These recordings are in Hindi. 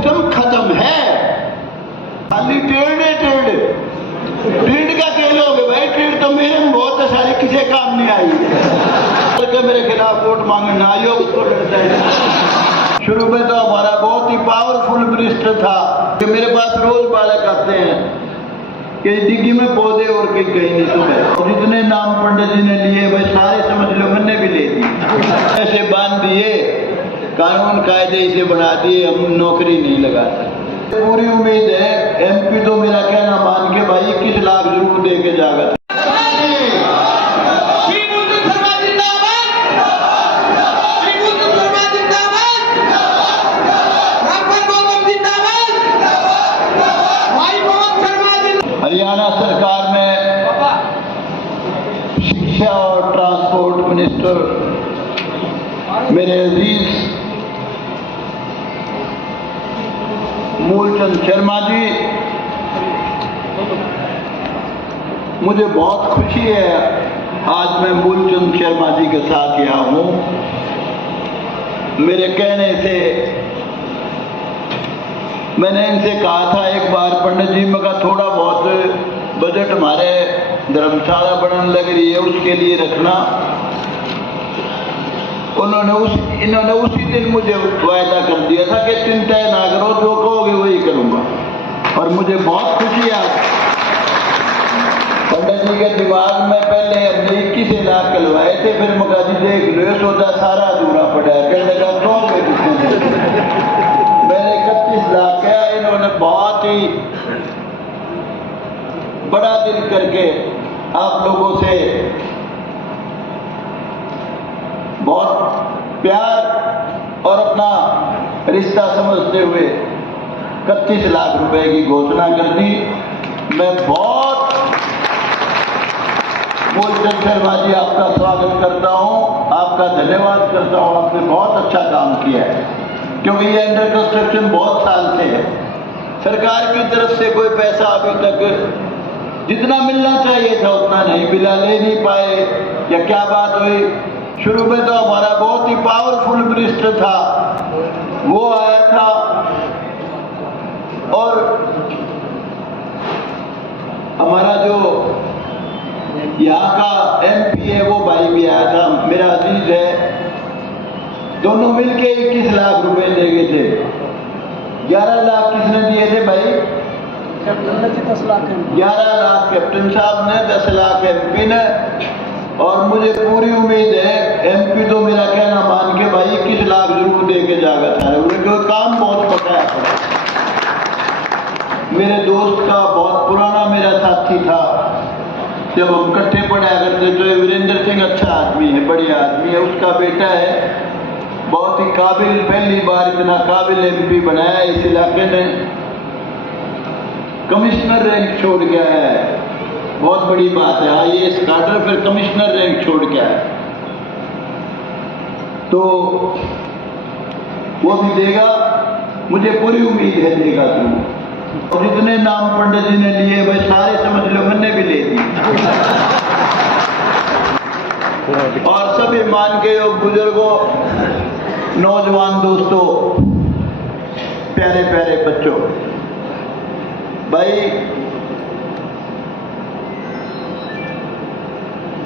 सिस्टम खत्म है। खाली टेढ़े टेढ़े ट्रेड का कह लोगे भाई, ट्रेड तो मेरे में बहुत सारी किसी काम नहीं आई तो मेरे खिलाफ वोट मांगना आयोग उसको डरता है। शुरू में तो हमारा बहुत ही पावरफुल मिनिस्टर था कि मेरे पास रोज बालक आते हैं कि डिग्गी में पौधे और कहीं नहीं सुबह, और जितने नाम पंडित जी ने लिए वह सारे समझ लो मैंने भी ले दी, ऐसे बांध दिए, कानून कायदे इसे बना दिए, हम नौकरी नहीं लगा सकते। पूरी उम्मीद है एमपी तो मेरा कहना मान के भाई 21 लाख जरूर दे के जाएगा। हरियाणा सरकार में शिक्षा और ट्रांसपोर्ट मिनिस्टर मेरे अजीज मूलचंद शर्मा जी, मुझे बहुत खुशी है आज मैं मूलचंद शर्मा जी के साथ यहाँ हूँ। मेरे कहने से मैंने इनसे कहा था एक बार पंडित जी में का थोड़ा बहुत बजट हमारे धर्मशाला बनने लग रही है उसके लिए रखना। इन्होंने उसी दिन मुझे वायदा कर दिया था कि चिंता ना करो, जो कहोगे वही करूंगा। और मुझे बहुत खुशी है पंडित जी के दिमाग में पहले हमने 21 लाख कलवाए थे, फिर मुका जी देख लो सौदा सारा अधूरा पड़ा है, कहने लगा मैंने 31 लाख किया। इन्होंने बहुत ही बड़ा दिल करके आप लोगों से बहुत प्यार और अपना रिश्ता समझते हुए 31 लाख रुपए की घोषणा कर दी। मैं बहुत मूलचंद शर्मा जी आपका स्वागत करता हूं, आपका धन्यवाद करता हूं, आपने बहुत अच्छा काम किया है, क्योंकि ये अंडर कंस्ट्रक्शन बहुत साल से है। सरकार की तरफ से कोई पैसा अभी तक जितना मिलना चाहिए था उतना नहीं मिला, ले नहीं पाए या क्या बात हुई। शुरू में तो हमारा बहुत ही पावरफुल मिनिस्टर था, वो आया था और हमारा जो यहाँ का एमपी है वो भाई भी आया था, मेरा अजीज है, दोनों मिलके 21 लाख रुपए दे गए थे। 11 लाख किसने दिए थे भाई? कैप्टन ने 10 लाख। 11 लाख कैप्टन साहब ने, 10 लाख एमपी ने। और मुझे पूरी उम्मीद है एमपी तो मेरा कहना मान के भाई 21 लाख जरूर दे के जाएगा सारे, उनका काम बहुत पता है। मेरे दोस्त का बहुत पुराना मेरा साथी था, जब हम इकट्ठे पढ़ाया करते तो वीरेंद्र सिंह अच्छा आदमी है, बढ़िया आदमी है, उसका बेटा है बहुत ही काबिल, पहली बार इतना काबिल एमपी बनाया इस इलाके ने, कमिश्नर रैंक छोड़ गया है, बहुत बड़ी बात है। आईएएस कैडर फिर कमिश्नर रैंक छोड़ गया है, तो वो भी देगा, मुझे पूरी उम्मीद है देगा जरूर। और जितने नाम पंडित जी ने लिए वह सारे समझ लो मैंने भी ले दी। और सभी मान के योग बुजुर्गों, नौजवान दोस्तों, प्यारे प्यारे बच्चों, भाई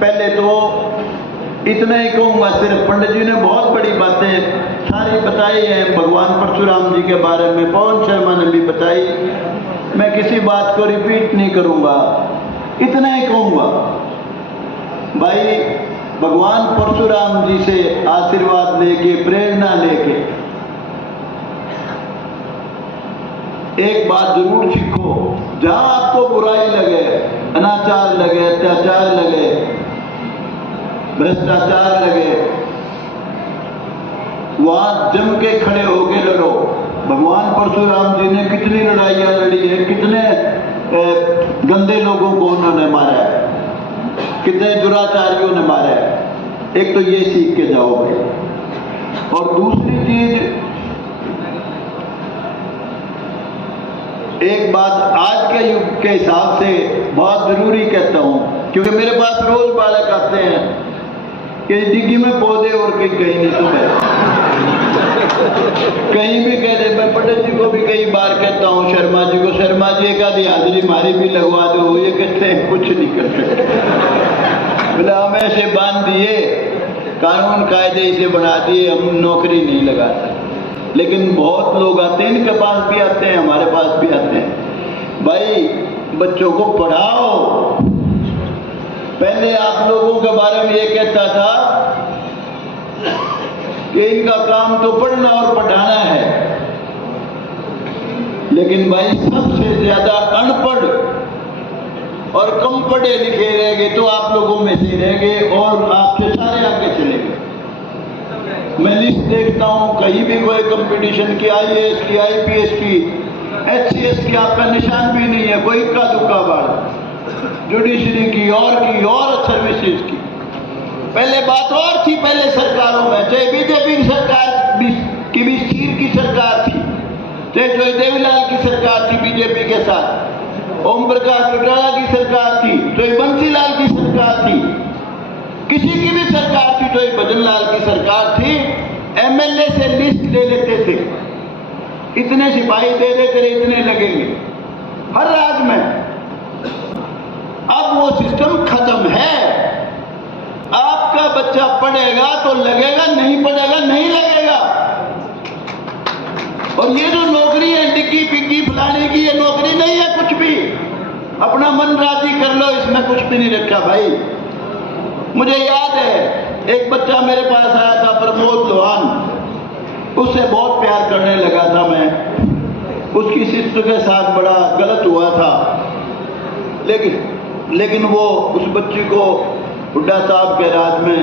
पहले तो इतना ही कहूंगा, सिर्फ पंडित जी ने बहुत बड़ी बातें सारी बताई हैं भगवान परशुराम जी के बारे में, पवन शर्मा ने भी बताई, मैं किसी बात को रिपीट नहीं करूंगा, इतना ही कहूंगा भाई भगवान परशुराम जी से आशीर्वाद लेके, प्रेरणा लेके एक बात जरूर सीखो, जहां आपको बुराई लगे, अनाचार लगे, अत्याचार लगे, भ्रष्टाचार लगे, वहां जम के खड़े होके लड़ो। भगवान परशुराम जी ने कितनी लड़ाइयां लड़ी है, कितने गंदे लोगों को उन्होंने मारा है, कितने दुराचारियों ने मारा है। एक तो ये सीख के जाओ भाई। और दूसरी चीज, एक बात आज के युग के हिसाब से बहुत जरूरी कहता हूं, क्योंकि मेरे पास रोज बालक आते हैं कि डिग्गी में पौधे और कहीं नहीं सुबह कहीं भी कह दे मैं पंडित जी को भी कई बार कहता हूँ, शर्मा जी को, शर्मा जी एक आधी हाजिरी हमारी भी लगवा दो। ये कहते हैं कुछ नहीं कर सकते। बोला हम ऐसे बांध दिए, कानून कायदे इसे बना दिए, हम नौकरी नहीं लगा सकते। लेकिन बहुत लोग आते हैं, इनके पास भी आते हैं, हमारे पास भी आते हैं। भाई बच्चों को पढ़ाओ। पहले आप लोगों के बारे में ये कहता था कि इनका काम तो पढ़ना और पढ़ाना है, लेकिन भाई सबसे ज्यादा अनपढ़ और कम पढ़े लिखे रह गए तो आप लोगों में से रह गए और आपसे सारे आगे चले गए। मैं लिस्ट देखता हूं, कहीं भी कोई कंपटीशन की, IAS की, IPS की, HCS की आपका निशान भी नहीं है। कोई इक्का दुक्का बाढ़, जुडिशरी की और सर्विसेज की। पहले बात और थी, पहले सरकारों में, चाहे बीजेपी की सरकार की भी चीर की सरकार थी, चाहे जोई देवीलाल की सरकार थी बीजेपी के साथ, ओम प्रकाश चौटाला की सरकार थी, चाहे बंसीलाल की सरकार थी, किसी की भी सरकार थी, चाहे भजनलाल की सरकार थी, MLA से लिस्ट ले लेते थे, इतने सिपाही दे देते थे, इतने लगेंगे हर राज्य में। अब वो सिस्टम खत्म है। आपका बच्चा पढ़ेगा तो लगेगा, नहीं पढ़ेगा नहीं लगेगा। और ये जो नौकरी है डिग्गी पिग्गी फलाने की, ये नौकरी नहीं है कुछ भी। अपना मन राजी कर लो, इसमें कुछ भी नहीं रखा भाई। मुझे याद है एक बच्चा मेरे पास आया था, प्रमोद लोहान, उससे बहुत प्यार करने लगा था मैं। उसकी सिस्टर के साथ बड़ा गलत हुआ था, लेकिन वो उस बच्ची को हुड्डा साहब के राज में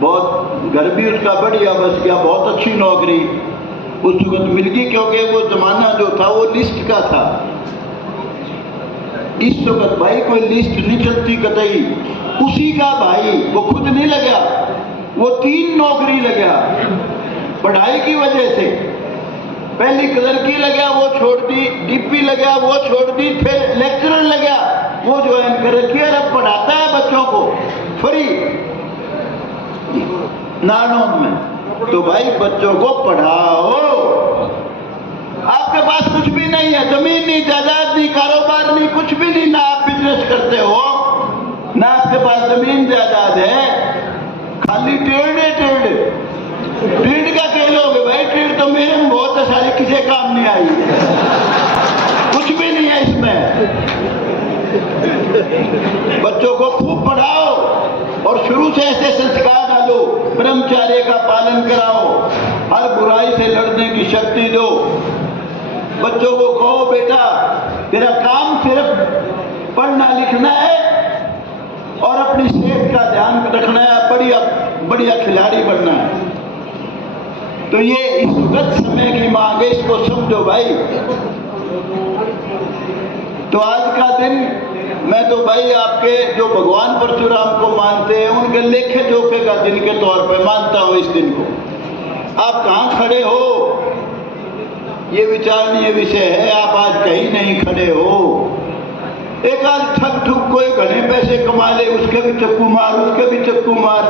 बहुत, घर भी उसका बढ़िया बस गया, बहुत अच्छी नौकरी उस वक्त मिल गई, क्योंकि वो जमाना जो था वो लिस्ट का था। इस वक्त भाई कोई लिस्ट नहीं चलती कतई। उसी का भाई वो खुद नहीं लगा, वो 3 नौकरी लगा पढ़ाई की वजह से। पहली क्लर्की लगा, वो छोड़ दी, DP लगा, वो छोड़ दी, फिर लेक्चरर लगा, वो ज्वाइन कर रखी है। अब पढ़ाता है बच्चों को फ्री नारनौंद में। तो भाई बच्चों को पढ़ाओ। आपके पास कुछ भी नहीं है, जमीन नहीं, जायदाद नहीं, कारोबार नहीं, कुछ भी नहीं, ना आप बिजनेस करते हो, ना आपके पास जमीन जायदाद है, खाली ट्रेड का खेलोगे भाई। ट्रेड तो मेरे में बहुत है, सारी किसी काम नहीं आई, कुछ भी नहीं है इसमें। बच्चों को खूब पढ़ाओ और शुरू से ऐसे संस्कार डालो, ब्रह्मचर्य का पालन कराओ, हर बुराई से लड़ने की शक्ति दो। बच्चों को कहो बेटा तेरा काम सिर्फ पढ़ना लिखना है और अपनी सेहत का ध्यान रखना है, बढ़िया खिलाड़ी बनना है। तो ये इस वक्त समय की मांग है, इसको समझो भाई। तो आज का दिन मैं तो भाई आपके जो भगवान परशुराम को मानते हैं उनके लेखे जोखे का दिन के तौर पे मानता हूं इस दिन को। आप कहां खड़े हो ये विचारणीय विषय है। आप आज कहीं नहीं खड़े हो। एक आज ठग ठुक कोई घने पैसे कमा ले, उसके भी चक्कू मार, उसके भी चक्कू मार,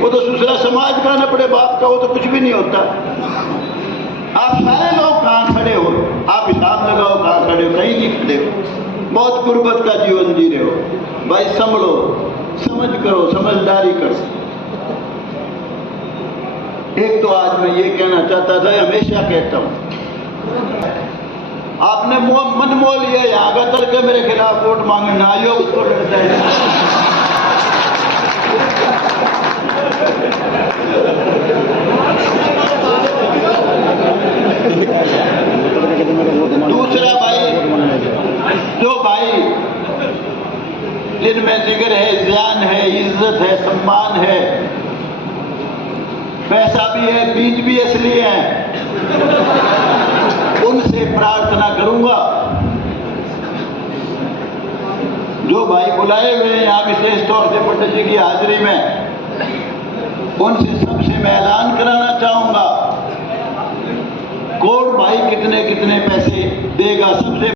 वो तो दूसरा समाज का न पड़े बाप का, वो तो कुछ भी नहीं होता। आप सारे लोग कहां खड़े हो? आप हिसाब लगाओ कहां खड़े हो? कहीं नहीं खड़े हो। बहुत गुर्बत का जीवन जी रहे हो भाई। संभलो, समझ करो, समझदारी करो। एक तो आज मैं ये कहना चाहता था, हमेशा कहता हूं, आपने मन मोल लिया, यहाँ का करके मेरे खिलाफ वोट मांगने ना आयो, उसको डरता है। दूसरा भाई, जो भाई जिनमें जिगर है, जान है, इज्जत है, सम्मान है, पैसा भी है, बीज भी असली है, उनसे प्रार्थना करूंगा। जो भाई बुलाए हुए हैं यहाँ विशेष तौर से पंडित जी की हाजिरी में, उनसे सबसे मैं ऐलान कराना चाहूंगा, कौन भाई कितने कितने पैसे देगा सबसे